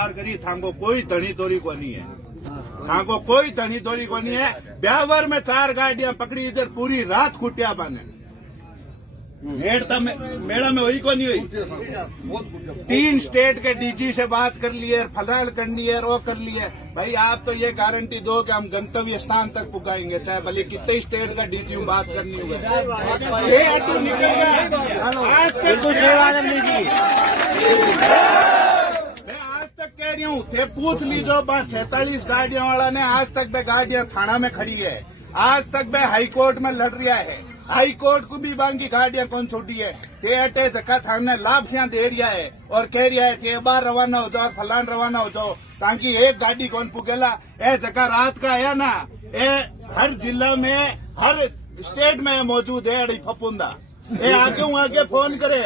पार करी थांगो कोई धनी तोरी को नहीं है, थांगो कोई धनी तोरी को नहीं है। ब्यावर में 4 गाड़ियां पकड़ी, इधर पूरी रात कुटिया बाने मेड़ा में वही को नहीं हुई। 3 स्टेट के डीजी से बात कर लिए, फलाल कर लिए, वो कर लिए। भाई आप तो ये गारंटी दो कि हम गंतव्य स्थान तक पुगाएंगे, चाहे भले कितने स्टेट का डीजी बात करनी हुई। ये ऑटो निकल गया आज तक, मैं आज तक कह रही हूँ, थे पूछ लीजो 47 गाड़ियों वाला ने आज तक वह गाड़ियां थाना में खड़ी है, आज तक वह हाईकोर्ट में लड़ रहा है। हाईकोर्ट को भी बांगी गाड़ियां कौन छोटी है, ते जका थाने लाभ से दे रहा है और कह रहा है कि बार रवाना हो जाओ, फलान रवाना हो जाओ, ताकि एक गाड़ी कौन पुगेला। ए जका रात का आया ना, ए हर जिला में हर स्टेट में मौजूद है अड़ी फपुंदा। ए आगे फोन करे,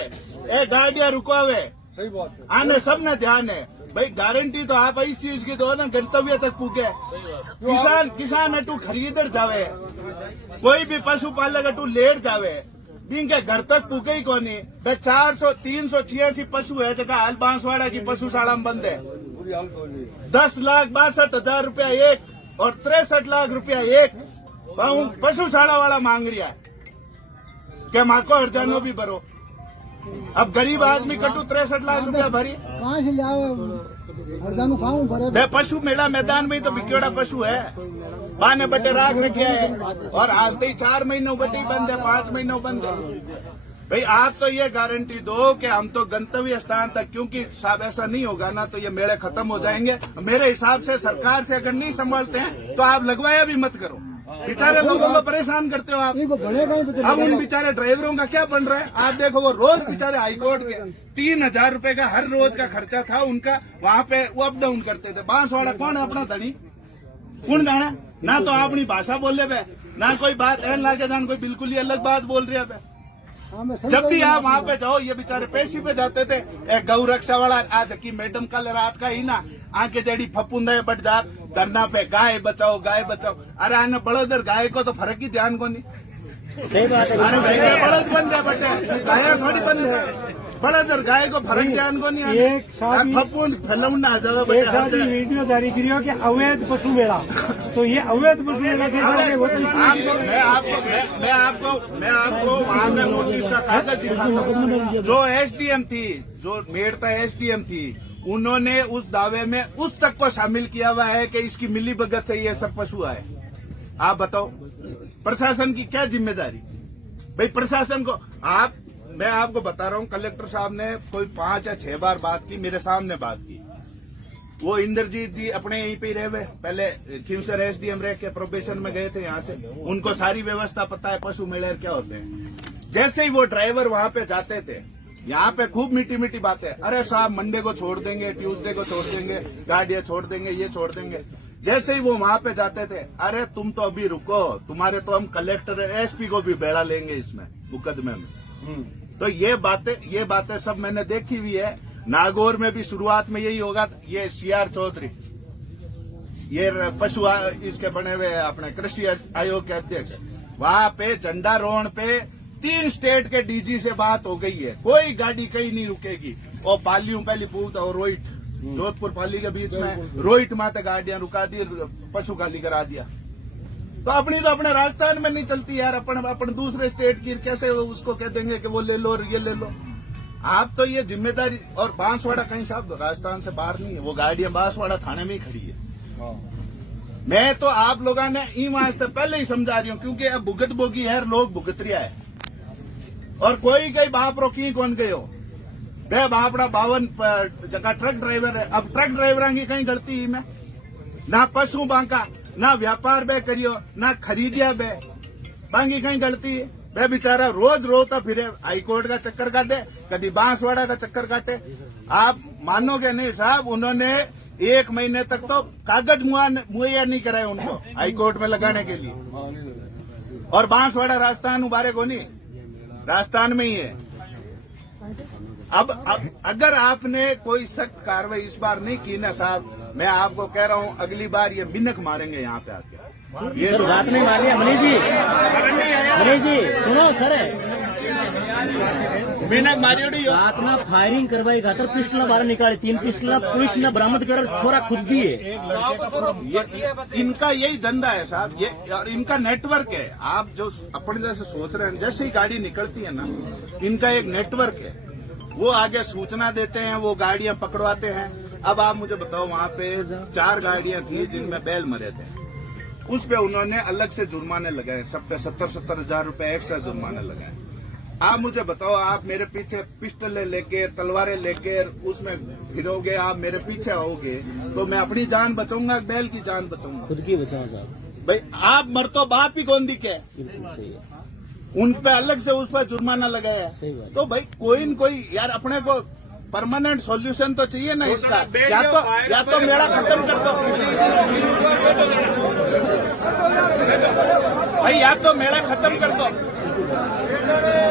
ए गाड़ियां रुकावे, सही बात है, आने सबने ध्यान है। भाई गारंटी तो आप इस चीज की दो ना, गंतव्य तक पुगे। किसान अटू खरीदर जावे, कोई भी पशुपालक अटू लेट जावे, बिनके घर तक पुगे ही कोनी। 386 पशु है जगह हाल बांसवाड़ा की पशुशाला में बंद है। 10,62,000 रुपया एक और 63 लाख रुपया एक पशुशाला वाला मांग रहा है क्या माको हरजानो भी भरो। अब गरीब आदमी कटू 63 लाख रुपया भरी कहाँ से लाओ, हरजानो खाऊं भरे। मैं पशु मेला मैदान में ही तो बिकेड़ा पशु है, बाने बटे राख रखे है और हालते ही 4 महीनों बटे ही बंद है, 5 महीनों बंद है। भाई आप तो ये गारंटी दो कि हम तो गंतव्य स्थान तक, क्योंकि साहब ऐसा नहीं होगा ना तो ये मेले खत्म हो जाएंगे। मेरे हिसाब से सरकार से अगर नहीं संभालते हैं तो आप लगवाया भी मत करो, बेचारे लोगों को परेशान करते हो आप। अब उन बेचारे ड्राइवरों का क्या बन रहा है आप देखो, वो रोज बेचारे हाईकोर्ट के 3,000 रुपए का हर रोज का खर्चा था उनका, वहाँ पे वो अप डाउन करते थे। बांसवाड़ा कौन है अपना धनी, कौन जाने ना, तो अपनी भाषा बोल रहे ना, कोई बात एन लाके जान, कोई बिल्कुल ही अलग बात बोल रहे है। जब भी आप वहाँ पे जाओ, ये बेचारे पेशी पे जाते थे। एक गौ रक्षा वाला आज की मैडम कल रात का ही ना आके जड़ी फपुंदा बट जात धरना पे गाय बचाओ गाय बचाओ। अरे आने बड़ोदर गाय को तो फर्क ही ध्यान को नहीं, सही बात है। अरे बड़द बन जाए बटे, गाय थोड़ी बन जाए, बड़ोदर गाय को फर्क ध्यान को नहीं। फपुंद फैलाउन आ जाओ बटे। वीडियो जारी करियो कि अवैध पशु मेला, तो ये अवैध पशु मेला मैं आपको वहाँ का नोटिस का कागज दिखाता हूँ। जो एसडीएम थी, जो मेड़ता एसडीएम थी, उन्होंने उस दावे में उस तक को शामिल किया हुआ है कि इसकी मिली भगत से ये सब पशु आए। आप बताओ प्रशासन की क्या जिम्मेदारी। भाई प्रशासन को मैं आपको बता रहा हूँ, कलेक्टर साहब ने कोई 5 या 6 बार बात की, मेरे सामने बात की। वो इंद्रजीत जी अपने यहीं पे ही रहे हुए, पहले खिमसर एसडीएम रह के प्रोबेशन में गए थे यहाँ से, उनको सारी व्यवस्था पता है पशु मेले क्या होते हैं। जैसे ही वो ड्राइवर वहाँ पे जाते थे, यहाँ पे खूब मीठी मीठी बातें, अरे साहब मंडे को छोड़ देंगे, ट्यूसडे को छोड़ देंगे, गाड़ियां छोड़ देंगे, ये छोड़ देंगे। जैसे ही वो वहाँ पे जाते थे, अरे तुम तो अभी रुको, तुम्हारे तो हम कलेक्टर एसपी को भी बेड़ा लेंगे इसमें मुकदमे में। तो ये बातें सब मैंने देखी हुई है। नागौर में भी शुरुआत में यही होगा। ये सीआर चौधरी, ये पशु इसके बने हुए अपने कृषि आयोग के अध्यक्ष, वहाँ पे झंडारोहण पे 3 स्टेट के डीजी से बात हो गई है, कोई गाड़ी कहीं नहीं रुकेगी। और पालियों पहली पूछता और रोहित, जोधपुर पाली के बीच में रोहित माते गाड़ियां रुका दी, पशु खाली करा दिया। तो अपने राजस्थान में नहीं चलती यार, अपन दूसरे स्टेट की कैसे उसको कह देंगे कि वो ले लो और ये ले लो। आप तो ये जिम्मेदारी। और बांसवाड़ा कहीं साहब राजस्थान से बाहर नहीं है, वो गाड़ियां बांसवाड़ा थाने में ही खड़ी है। मैं तो आप लोगों ने ई वास्ते पहले ही समझा रही हूँ, क्योंकि अब भुगत बोगी है, लोग भुगत रिया है और कोई कई बाप रोकी कौन गए हो। बे बापड़ा 52 जगह ट्रक ड्राइवर है। अब ट्रक ड्राइवर की कहीं गलती ही में ना, पशु बांका ना, व्यापार बे करियो ना, खरीदिया बे बांगी कहीं गलती है। वे बेचारा रोज रोता फिरे, हाईकोर्ट का चक्कर काटे, कभी बांसवाड़ा का चक्कर काटे। आप मानोगे नहीं साहब, उन्होंने 1 महीने तक तो कागज मुहैया नहीं कराए उनको हाईकोर्ट में लगाने के लिए। और बांसवाड़ा राजस्थान उबारे को नहीं, राजस्थान में ही है। अब अगर आपने कोई सख्त कार्रवाई इस बार नहीं की ना साहब, मैं आपको कह रहा हूँ अगली बार ये मिनक मारेंगे यहाँ पे आके। ये सर, तो बात नहीं मानी है मनीष जी, सुनो सर, मिनक मारी रात में फायरिंग करवाई खातर पिस्टल बाहर निकाली, 3 पिस्टल पुलिस ने बरामद कर छोरा खुद दिए। इनका यही धंधा है साहब, ये और इनका नेटवर्क है। आप जो अपने जैसे सोच रहे हैं, जैसे ही गाड़ी निकलती है ना, इनका एक नेटवर्क है। वो आगे सूचना देते हैं, वो गाड़ियां पकड़वाते हैं। अब आप मुझे बताओ, वहाँ पे 4 गाड़ियां थी जिनमें बैल मरे थे, उस पे उन्होंने अलग से जुर्माने लगाए, सब पे 70-70 हजार रुपए एक्स्ट्रा जुर्माने लगाए। आप मुझे बताओ, आप मेरे पीछे पिस्टलें लेके, तलवारें लेके उसमें फिरोगे, आप मेरे पीछे आओगे तो मैं अपनी जान बचाऊंगा, बैल की जान बचाऊंगा? खुद की बचाओ साहब। भाई आप मर तो बाप ही गोंदी के, बिल्कुल सही है, उन पे अलग से उस पर जुर्माना लगाया सही बात। तो भाई कोई न कोई यार अपने को परमानेंट सॉल्यूशन तो चाहिए ना इसका। या तो मेरा खत्म कर दो भाई, या तो मेरा खत्म कर दो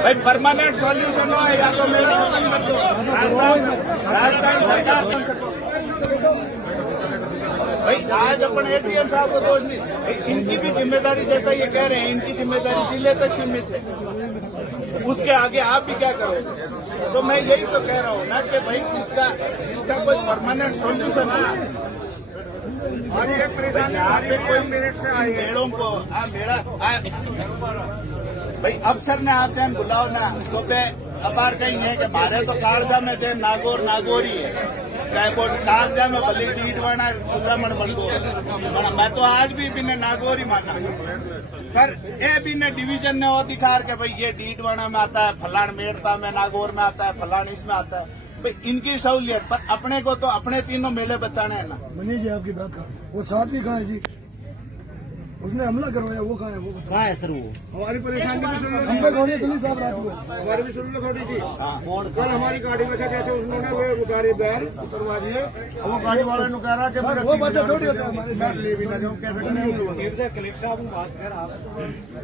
भाई, परमानेंट सॉल्यूशन हो, या तो मेरा खत्म कर दो, राजधानी सरकार बन सको भाई। आज अपन एटीएम साहब को दोष नहीं भाई, इनकी भी जिम्मेदारी, जैसा ये कह रहे हैं, इनकी जिम्मेदारी जिले तक सीमित है, उसके आगे आप भी क्या करोगे? तो मैं यही तो कह रहा हूँ ना कि भाई इसका कोई परमानेंट सॉल्यूशन है। यहाँ पे कोई पेड़ों को मेरा भाई अफसर ने आते हैं, बुलाओ ना तो पे अपार कहीं है कि मारे तो कागजा में थे नागौर ही है, चाहे वो कागजा में भले डीडवाना कुलमण बंदो, मैं तो आज भी बिना नागौर ही माना। पर ये भी ने डिवीजन ने वो दिखा के भाई ये डीडवाना में आता है, फलान मेड़ता में, नागौर में आता है, फलान इसमें आता है भाई, इनकी सहूलियत। पर अपने को तो अपने तीनों मेले बचाने हैं ना। मनीष जी आपकी बात का वो साथ भी कहाँ है जी? उसने हमला करवाया, वो कहाँ है? वो कहाँ है सर? वो हमारी परेशानी भी सुन लो, हम पे घोड़े पुलिस साहब रात को हमारी भी सुन लो घोड़ी जी। कल हमारी गाड़ी में कैसे उन्होंने वो गाड़ी बैल उतरवा दिए, वो गाड़ी वाले ने कह रहा कि वो बात थोड़ी होता है हमारे साथ, ले भी ना जाओ, कैसे करेंगे? कलेक्टर साहब बात कर आप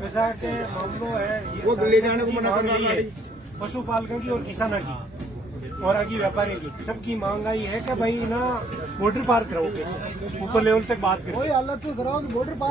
वैसा के मामलों है, वो ले जाने को मना करना गाड़ी पशुपालकों की और किसानों की और आगे व्यापारियों की सबकी महंगाई है कि भाई ना बॉर्डर पार कराओ, ऊपर लेवल तक बात करो। कोई हालत तो कराओ कि बॉर्डर पार